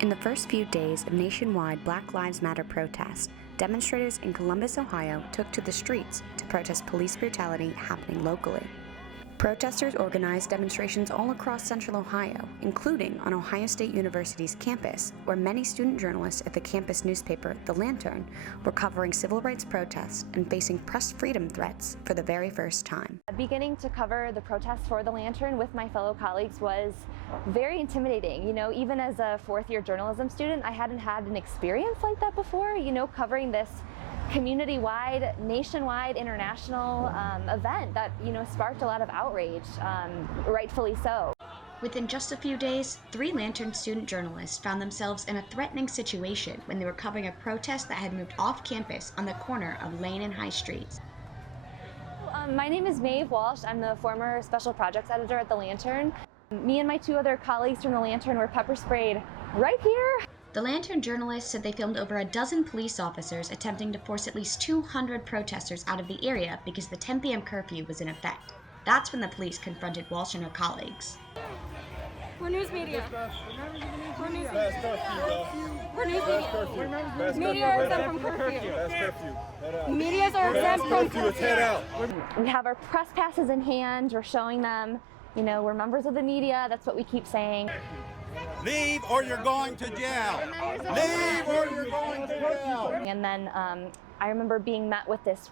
In the first few days of nationwide Black Lives Matter protests, demonstrators in Columbus, Ohio took to the streets to protest police brutality happening locally. Protesters organized demonstrations all across central Ohio, including on Ohio State University's campus, where many student journalists at the campus newspaper, The Lantern, were covering civil rights protests and facing press freedom threats for the very first time. Beginning to cover the protests for The Lantern with my fellow colleagues was very intimidating. Even as a fourth-year journalism student, I hadn't had an experience like that before, covering this community-wide, nationwide, international event that, sparked a lot of outrage, rightfully so. Within just a few days, 3 Lantern student journalists found themselves in a threatening situation when they were covering a protest that had moved off campus on the corner of Lane and High Streets. My name is Maeve Walsh. I'm the former special projects editor at The Lantern. Me and my 2 other colleagues from The Lantern were pepper sprayed right here. The Lantern journalists said they filmed over a dozen police officers attempting to force at least 200 protesters out of the area because the 10 p.m. curfew was in effect. That's when the police confronted Walsh and her colleagues. We're news media. We're news media. We're news media. Media are exempt from curfew. Medias are exempt from curfew. We have our press passes in hand. We're showing them, we're members of the media. That's what we keep saying. Leave or you're going to jail. Leave or you're going to jail. And then I remember being met with this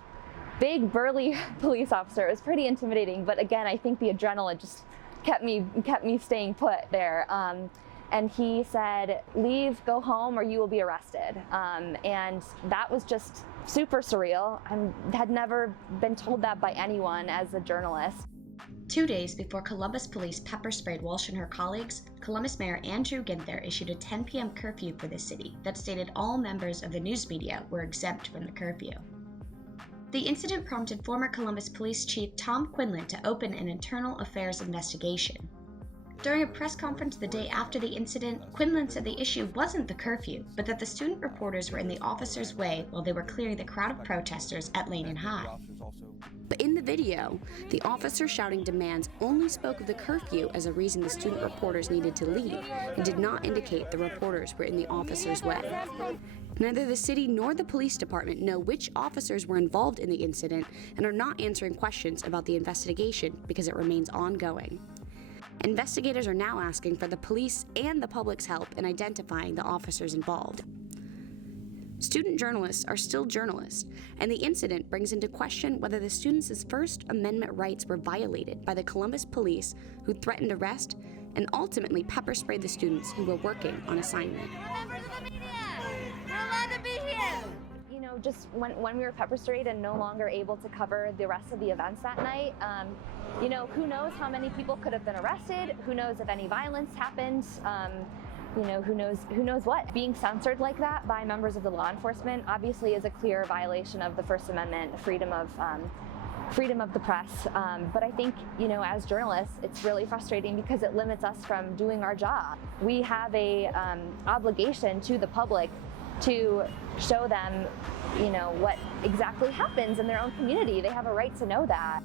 big burly police officer. It was pretty intimidating, but again, I think the adrenaline just kept me staying put there. And he said, "Leave, go home, or you will be arrested." And that was just super surreal. I had never been told that by anyone as a journalist. 2 days before Columbus police pepper sprayed Walsh and her colleagues, Columbus Mayor Andrew Ginther issued a 10 p.m. curfew for the city that stated all members of the news media were exempt from the curfew. The incident prompted former Columbus Police Chief Tom Quinlan to open an internal affairs investigation. During a press conference the day after the incident, Quinlan said the issue wasn't the curfew, but that the student reporters were in the officers' way while they were clearing the crowd of protesters at Lane and High. But in the video, the officers shouting demands only spoke of the curfew as a reason the student reporters needed to leave, and did not indicate the reporters were in the officers' way. Neither the city nor the police department know which officers were involved in the incident and are not answering questions about the investigation because it remains ongoing. Investigators are now asking for the police and the public's help in identifying the officers involved. Student journalists are still journalists, and the incident brings into question whether the students' First Amendment rights were violated by the Columbus police, who threatened arrest and ultimately pepper sprayed the students who were working on assignment. Members of the media, we're allowed to be here. Just when we were pepper sprayed and no longer able to cover the rest of the events that night, who knows how many people could have been arrested, who knows if any violence happened, who knows what. Being censored like that by members of the law enforcement obviously is a clear violation of the First Amendment, freedom of the press. But I think, as journalists, it's really frustrating because it limits us from doing our job. We have a obligation to the public to show them, what exactly happens in their own community. They have a right to know that.